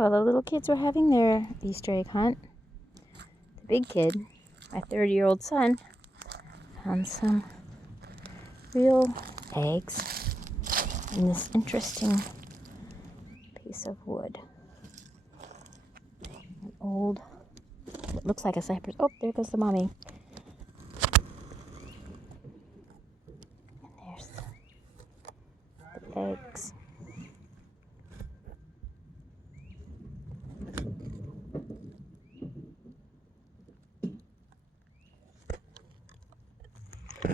Well, the little kids were having their Easter egg hunt. The big kid, my 30-year-old son, found some real eggs in this interesting piece of wood. An old, it looks like a cypress. Oh, there goes the mommy. And there's the eggs.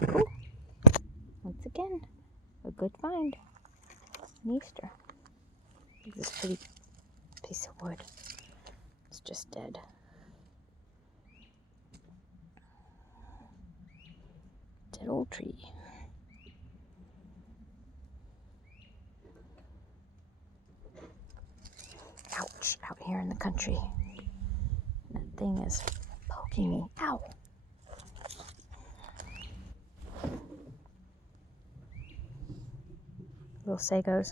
Cool. Once again, a good find on Easter. This pretty piece of wood. It's just dead. Dead old tree. Ouch, out here in the country. That thing is poking me. Ow! Little sagos.